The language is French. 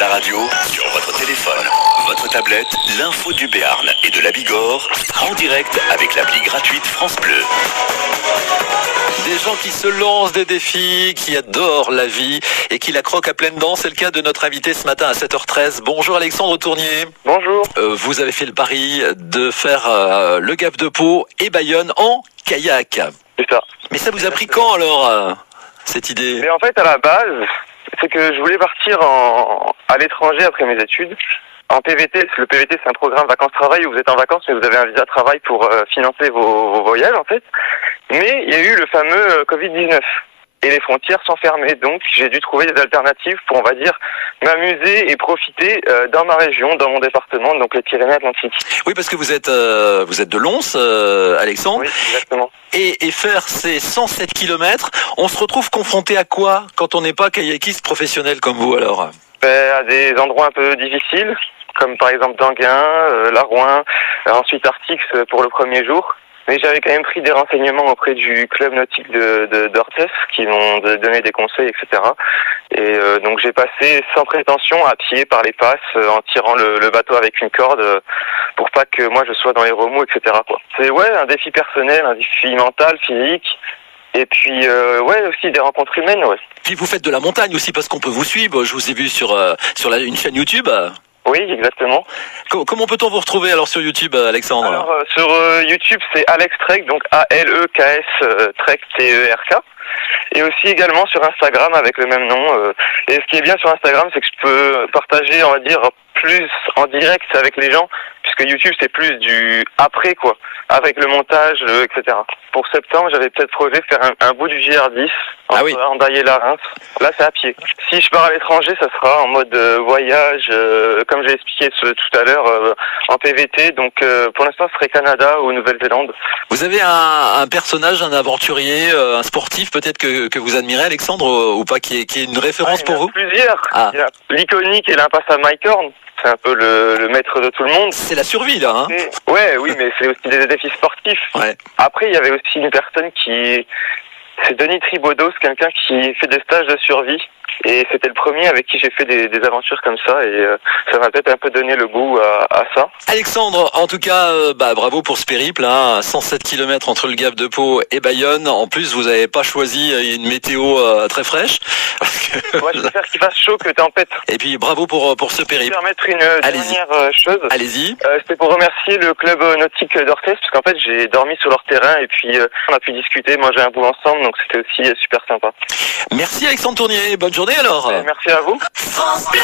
la radio, sur votre téléphone, votre tablette, l'info du Béarn et de la Bigorre, en direct avec l'appli gratuite France Bleu. Des gens qui se lancent des défis, qui adorent la vie et qui la croquent à pleines dents. C'est le cas de notre invité ce matin à 7h13. Bonjour Alexandre Tournier. Bonjour. Vous avez fait le pari de faire le Gap de Pau et Bayonne en kayak. C'est ça. Mais ça vous a pris quand alors cette idée? Mais en fait, à la base, c'est que je voulais partir à l'étranger après mes études. En PVT, le PVT c'est un programme vacances-travail où vous êtes en vacances mais vous avez un visa travail pour financer vos voyages en fait. Mais il y a eu le fameux Covid-19 et les frontières sont fermées. Donc j'ai dû trouver des alternatives pour, on va dire, m'amuser et profiter dans ma région, dans mon département, donc les Pyrénées-Atlantiques. Oui, parce que vous êtes de Lons, Alexandre. Oui, exactement. Et faire ces 107 km, on se retrouve confronté à quoi quand on n'est pas kayakiste professionnel comme vous alors? À des endroits un peu difficiles, comme par exemple Danguin, Larouin, ensuite Artix pour le premier jour. Mais j'avais quand même pris des renseignements auprès du club nautique d'Orthez qui m'ont donné des conseils, etc. Et donc j'ai passé sans prétention à pied par les passes en tirant le bateau avec une corde pour pas que moi je sois dans les remous, etc. C'est un défi personnel, un défi mental, physique. Et puis aussi des rencontres humaines, ouais. Puis vous faites de la montagne aussi parce qu'on peut vous suivre. Je vous ai vu sur une chaîne YouTube. Oui, exactement. Comment peut-on vous retrouver alors sur YouTube, Alexandre? Alors sur YouTube, c'est Alex Trek, donc A-L-E-K-S Trek T-E-R-K. Et aussi également sur Instagram avec le même nom. Et ce qui est bien sur Instagram, c'est que je peux partager, on va dire, plus en direct avec les gens, puisque YouTube c'est plus du après quoi, avec le montage, etc. Pour septembre, j'avais peut-être projet de faire un bout du GR10 entre Hendaye et la Reims. Là, c'est à pied. Si je pars à l'étranger, ça sera en mode voyage, comme j'ai expliqué tout à l'heure, en PVT. Donc, pour l'instant, ce serait Canada ou Nouvelle-Zélande. Vous avez un personnage, un aventurier, un sportif peut-être que vous admirez, Alexandre, ou pas, qui est une référence pour vous? Il y en a plusieurs. Il y a l'iconique et l'impassable Mike Horn. C'est un peu le maître de tout le monde. C'est la survie, là, hein? Oui, mais c'est aussi des défis sportifs. Ouais. Après, il y avait aussi une personne c'est Denis Tribaudot, c'est quelqu'un qui fait des stages de survie. Et c'était le premier avec qui j'ai fait des aventures comme ça. Et ça m'a peut-être un peu donné le goût à ça. Alexandre, en tout cas, bravo pour ce périple. 107 km entre le Gap de Pau et Bayonne. En plus, vous n'avez pas choisi une météo très fraîche. Ouais, j'espère qu'il fasse chaud que tempête. Et puis, bravo pour ce périple. Je vais permettre une dernière chose. Allez-y. C'était pour remercier le club nautique d'Orthez, parce qu'en fait, j'ai dormi sur leur terrain et puis on a pu discuter, manger un bout ensemble. Donc, c'était aussi super sympa. Merci Alexandre Tournier. Bonne journée alors. Merci à vous. France Bleu.